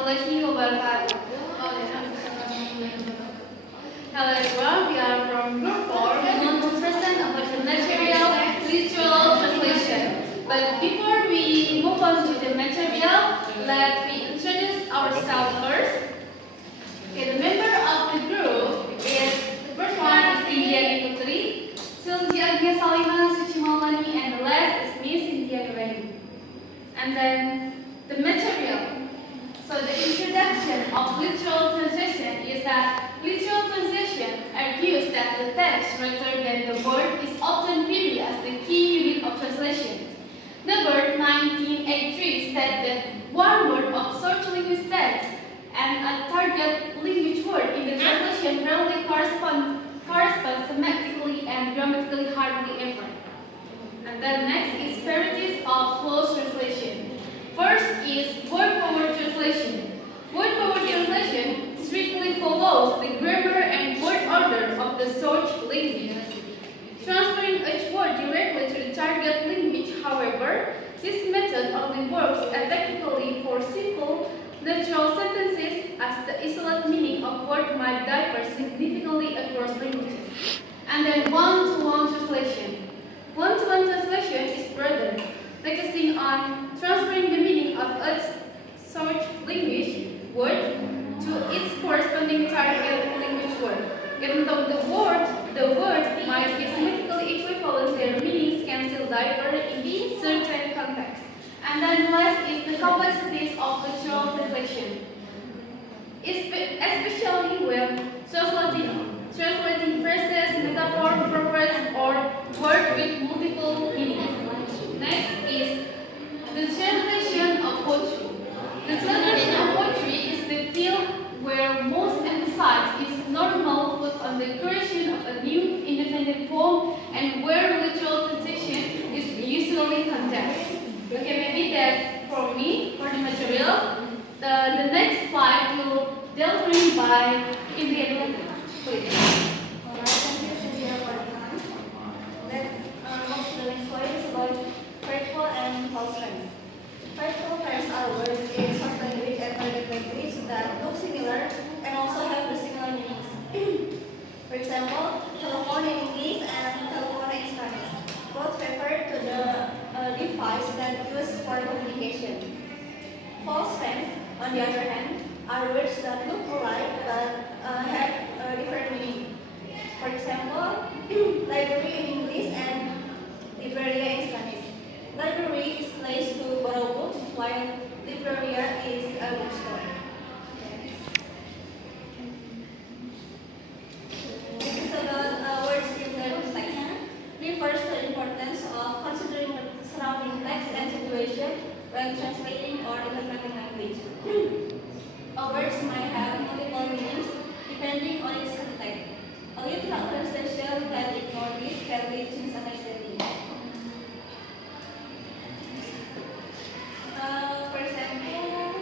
warahmatullahi wabarakatuh. Hello everyone, we are from Group 4. We want to present about the material literal translation. But before we move on to the material, let me introduce ourselves first. Okay, the member of the group is, the first one is Sintia Putri, Silji, Agnia, Salima, Suci Maulani, and the last is me, Sintia Nuraini. And then the material. So the introduction of literal translation is that literal translation argues that the text rather than the word is often viewed as the key unit of translation. Number 1983 states that one word of search language text and a target language word in the translation rarely correspond semantically and grammatically hardly ever. And then next is varieties of close translation. First is word power translation. Word power translation strictly follows the grammar and word order of the search language, transferring each word directly to the target language. However, this method only works effectively for simple, natural sentences, as the isolated meaning of word might differ significantly across languages. And then one-to-one translation. One-to-one translation is broader, focusing on transferring the meaning of its search language word to its corresponding target language word. Even though the word might be semantically equivalent, their meanings can still differ in certain contexts. And then last is the complexities of literal translation, especially when translating phrases, metaphors, proverbs, or words with multiple meanings. Next is the translation of poetry. The translation of poetry is the field where most emphasis is normal put on the creation of a new independent form and where literal translation is usually conducted. Okay, maybe that's for me for the material. The next slide will delve in by India. Please. Alright, thank you, Sintia, for the time. Let's move to the next slide. It's about grateful and false friends. Grateful friends are words in short language and target language that look similar and also have the similar meanings. For example, telephone in English and telephone in Spanish. Both refer to the device that used for communication. False friends, on the other hand, are words that look alike but have a different meaning. For example, library in English and libreria in Spanish. Library is a place to borrow books, while libreria is a bookstore. This is about words in the text. Refers to the importance of considering the surrounding text and situation when translating or interpreting language. A word might have multiple meanings depending on its context. A literal translation that ignores this can lead to misunderstanding. For example,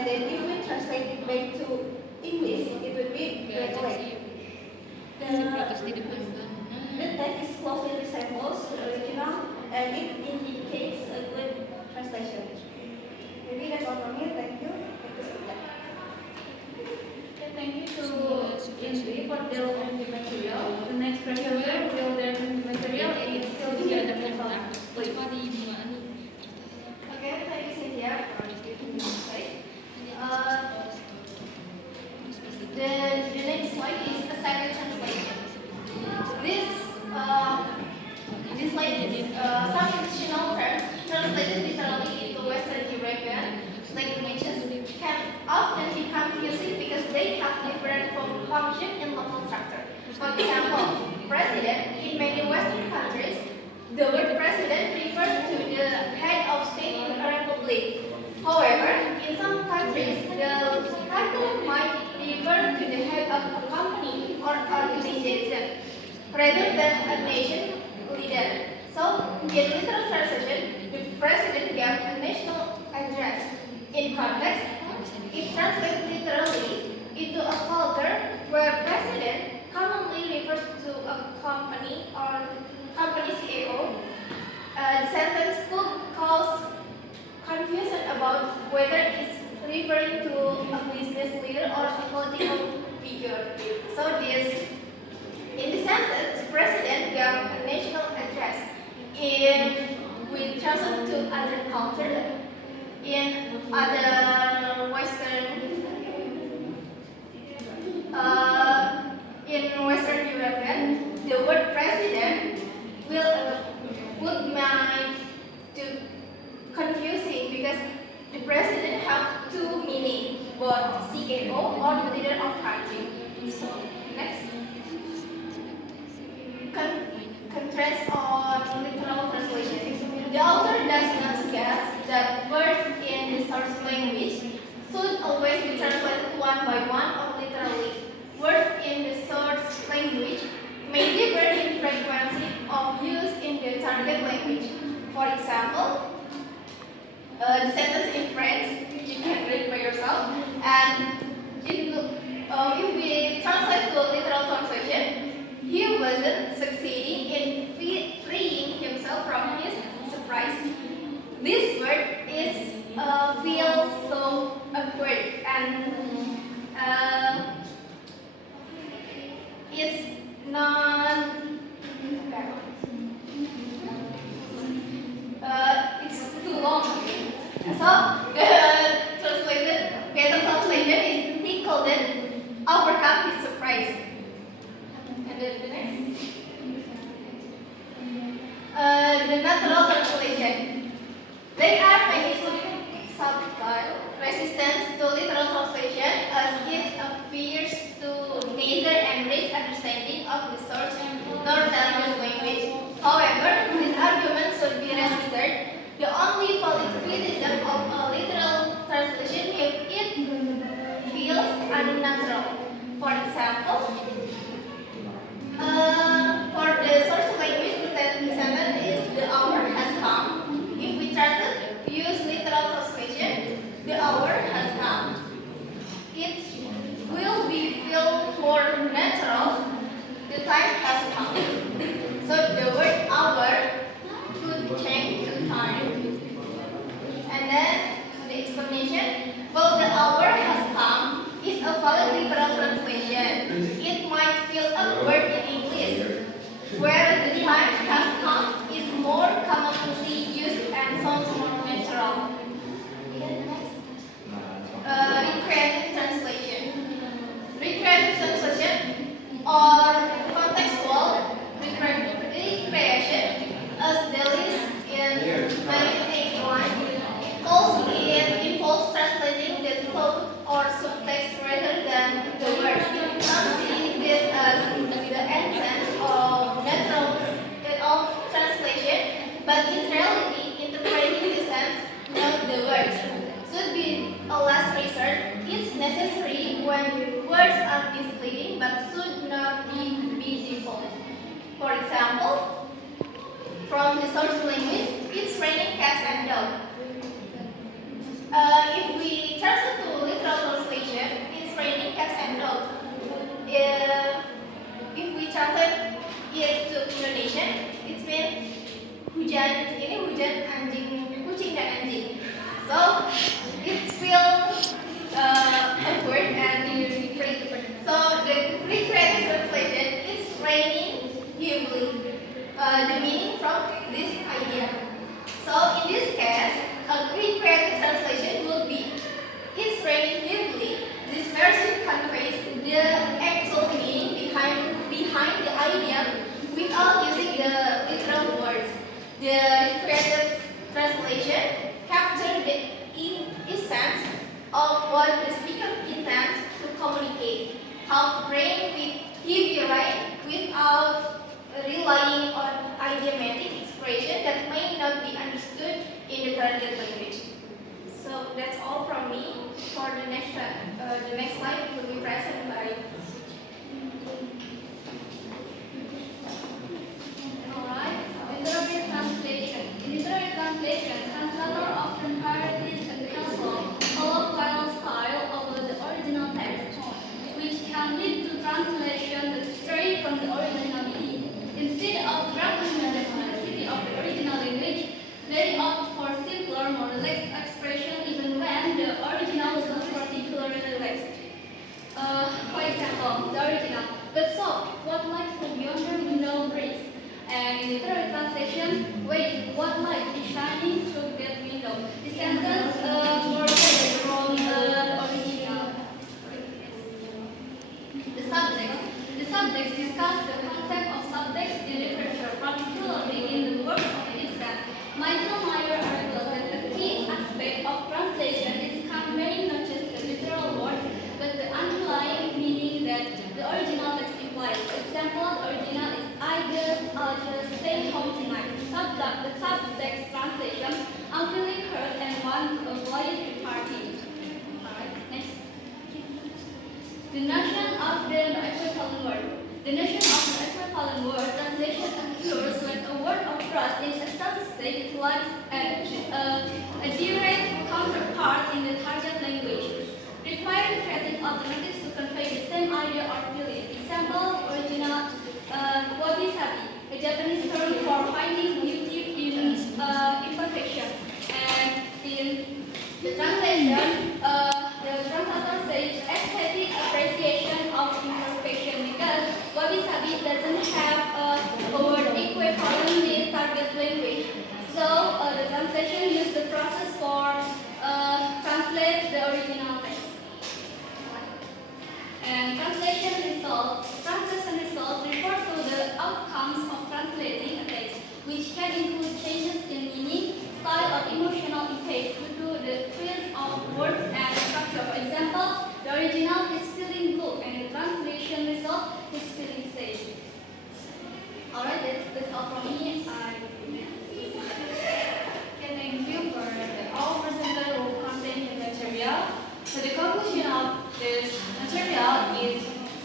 And then if we translate it back to English, it would be graduate. The text closely resembles the original and it indicates a good translation. Maybe that's all from me. Thank you. Thank you to Indri for delivering the material. The next presenter will deliver the material is Silji and Salima. Please. Okay, thank you, Sintia, for giving me the slide. The next slide is a second translation. This slide is some additional terms translated literally into Western European languages can often be confusing because they have different function in local structure. For example, president in many Western countries, the word president refers to the head of state in a republic. However, in some countries, the title might refer to the head of a company or organization rather than a nation leader. So, in literal translation, the president gave a national address. In context, if translated literally into a culture where president commonly refers to a company or company CEO, the sentence could cause confusion about whether it's referring to a business leader or a political figure. So in the sentence, president gave a national address. If we translate to other culture, in other Western European, the word president would might to confusing because the president have two meaning, both CEO or the leader of country. So next, contrast on literal translation. The author does not guess that words in the source language should always be translated one by one or literally. Words in the source language may differ in frequency of use in the target language. For example, the sentence in French, you can read by yourself, and if we translate to a literal translation, he wasn't succeeding in freeing himself from his surprise. This word feels so awkward and it's not it's too long. So the better translation is he couldn't overcome his surprise. And then the next. The natural translation. There are many subtle resistance to literal translation as it appears to neither enrich understanding of the source nor target language. However, this argument should be resisted. The only valid criticism of a literal translation if it feels unnatural. For example, for the source language, the sentence is the hour has come. If we try to use literal translation, the hour has come. It will be feel more natural. The time has come. So the word hour could change to time. And then the explanation, well, the hour has come is a valid literal translation. It might feel awkward in English, where the time has come is more commonly used and sounds more natural. Recreative translation. Recreative translation or contextual recreation, as the list in 1981, also it involves translating the code or subtext rather than the word. Some see this as the essence of natural of translation, but in reality, interpreting the sense, not the words, should be a last resort. It's necessary when words are misleading, but should not be translate it to Indonesian, it means hujan. Ini hujan kucing dan anjing. So it's feel awkward and free. So the recreative translation is raining heavily. The meaning from this idea. So in this case, a recreative translation would be it's raining heavily. This version conveys the actual meaning behind the idea without using the literal words. The recreative translation captures the essence of what the speaker intends to communicate. How rain with heavy rain without relying on idiomatic expression that may not be understood in the target language. So that's all from me. For the next slide will be presented by Alright, literary translation. In literary translation, translator often parodies and transforms colloquial style over the original text, which can lead to translation that stray from the original meaning. Instead of grappling with the complexity of the original language, they opt for simpler, more relaxed expression even when the original was not particularly relaxed. For example, the original, but soft, what light from yonder window breeze. And in literary translation, wait, what light is shining through that window? The sentence more from the original. The subtext discuss the concept of subtext in literature, particularly in the works of Ibsen. Michael Meyer argues that the key aspect of translation is conveying not just the literal words, but the underlying meaning that the original text implies. For example, the original is I'll just stay home tonight. The subtext translation, I'm feeling hurt and want to avoid the party. Alright, next. The notion of the equivalent word. The notion of the equivalent word translation occurs when a word or phrase in a static lacks a direct counterpart in the target language, requiring creative alternatives to convey the same idea or feeling. Example, original wabi-sabi, a Japanese term for finding beauty in imperfection. And in the translation, the translator says aesthetic appreciation of imperfection because wabi-sabi doesn't have a word equivalent in the target language. So the translation uses the process for translate the original text. And translation results refer to the outcomes of translating a text, which can include changes in meaning, style, or emotional impact due to the twist of words and structure. For example, the original is feeling good, and the translation result is feeling safe. Alright, that's all from me. Okay, thank you for all presented will contain the material. So the conclusion of this material is,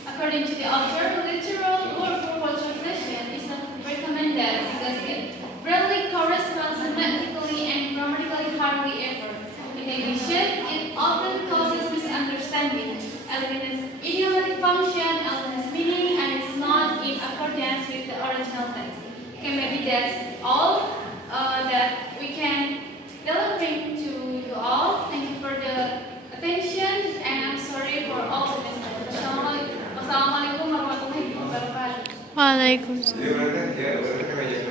according to the author, literal word-for-word translation is not recommended because it rarely corresponds semantically and grammatically hardly ever. In addition, it often causes misunderstanding, eliminates idiomatic function, eliminates meaning, and is not in accordance with the original text. Okay, maybe that's all that we can delivering to you all. Thank you for the attention, and I'm sorry for all the mistakes. Wassalamualaikum warahmatullahi wabarakatuh. Waalaikumsalam.